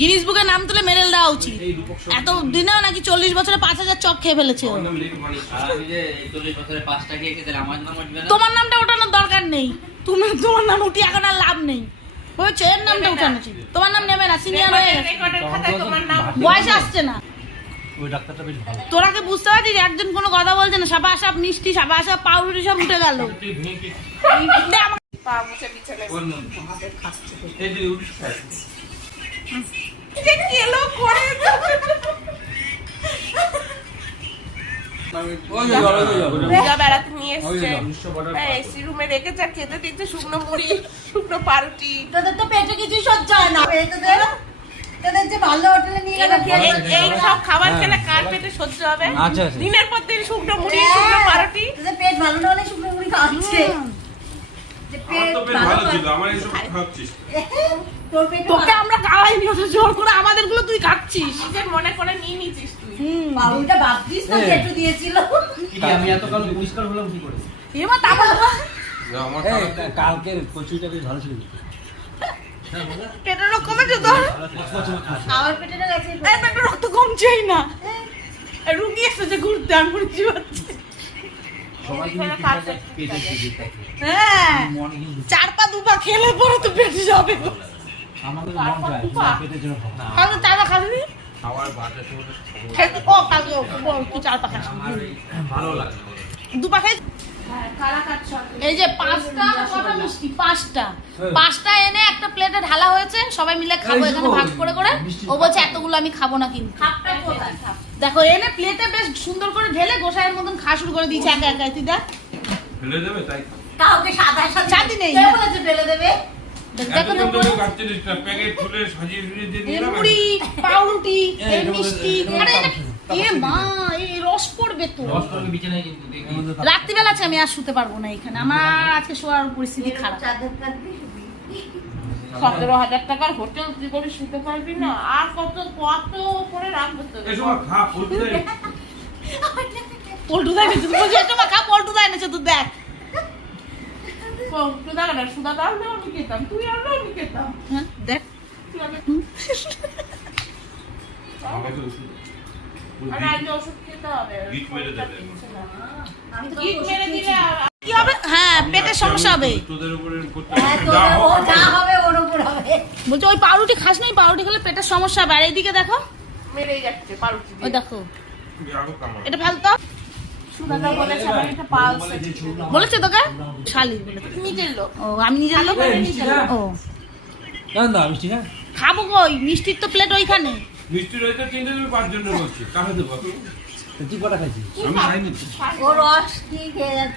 Guinness বুকে নাম তুলে মেডেল দেওয়া উচিত। এত দিনেও নাকি চল্লিশ বছরে পাঁচ হাজার চপ খেয়ে ফেলেছে তোমার নামটা ওঠানোর দরকার নেই। তুমি তোমার নাম উঠি এখন আর লাভ নেই। হয়েছে এর নামটা উঠানো উচিত। তোমার নাম নেবে না সিনিয়র হয়ে গেছে। রেকর্ডের খাতায় তোমার নাম বয়স আসছে না। ওই ডাক্তারটা বেশ ভালো তোরা কি বুঝতে পারছিস একজন কোনো কথা বলছে না সাবা সাপ মিষ্টি সাবা সাপ পাউরুটি সব উঠে গেল। পা মুছে বিছানায় পূজা বেড়াতে নিয়ে এসছে। এসি রুমে রেখেছে আর খেতে দিচ্ছে শুকনো মুড়ি শুকনো পাউরুটি তোদের তো পেটে সহ্য হয় না। তোদের তোদের যে ভালো হোটেলে নিয়ে গেলে। এই- এই সব খাবার খেলে কার পেটে সহ্য হবে? আচ্ছা, আচ্ছা। দিনের পর দিন শুকনো মুড়ি শুকনো পাউরুটি তোদের পেট ভালো না হলে শুকনো মুড়ি পেট তোকে আমরা খাওয়াইনি ওটা জোর করে আমাদেরগুলো তুই খাচ্ছিস নিজের মনে করে নিয়ে নিয়েছিস তুই। বাবুটা ভাবছিস তো হ্যাঁ। যেটু দিয়েছিল? আমি এত কাল পরিষ্কার হলাম কি করে? এবার তারপর আমার এই, কা- কালকের কচুরিটা বেশ ভালো ছিল। পেটের রোগ কমেছে তোর আমার পেটেটা গেছে। পেটের রক্ত কমছেই না। এই রুগী এসেছে ঘুরতে থাকে। হ্যাঁ। চার পা দুপা খেলে পরে তো পেটে যাবে। আমাদের মন পেটের জন্য খাওয়ার বাটা খেতে ও বল চার ভালো লাগে হ্যাঁ, এই যে পাঁচটা কটা মিষ্টি পাঁচটা। পাঁচটা এনে একটা প্লেটে ঢালা হয়েছে সবাই মিলে খাব এখানে ভাগ করে করে। ও বলছে এতগুলো আমি খাব না কিন্তু। দেখো এনে প্লেটে বেশ সুন্দর করে ঢেলে গোসাইয়ের মতন খা শুরু করে দিয়েছে একা একা তুই দেখ। ফেলে দেবে তাই? কাউকে সাদা সাদা নেই। কে বলেছে ফেলে দেবে। না পাউরুটি মিষ্টি আরে এ মা এই রস পড়বে তো। রাত্রিবেলা আছে আমি আর শুতে পারব না এখানে। আমার আজকে শোয়ার পরিস্থিতি খারাপ। সতেরো হাজার টাকার হোটেল তুই করে শুতে পারবি না। আর কত কত করে রাখব তো পল্টু দেয় নিচে তুই দেখ। দেখ হ্যাঁ, দেখ। তুই আমি- আমাকে ওষুধ আরে আজকে ওষুধ খেতে হবে গিট মেরে দেবে। আমি তো গিট মেরে দিলে আর- কি হবে? হ্যাঁ পেটের সমস্যা হবে। তোদের উপরে করতে হ্যাঁ, বলছে ওই পাউরুটি খাস নাই? পাউরুটি খেলে পেটের সমস্যা হবে। আর এইদিকে দেখো। মেরেই যাচ্ছে পাউরুটি ওই দেখো। এটা ফেলতো। সুদাদা বলেছে আমার একটা পালস তোকে? শালি বলেছে। নিজের লোক। ও আমি নিজের লোক? ও না, না, মিষ্টি খা। খাব কই? মিষ্টির তো প্লেট ওইখানে। মিষ্টি রয়েছে তিনটে তুমি পাঁচজনের বলছি। কাকে দেবো? তুই কটা খাইছিস? আমি খাইনি। ও রস কি খেয়ে যাচ্ছে?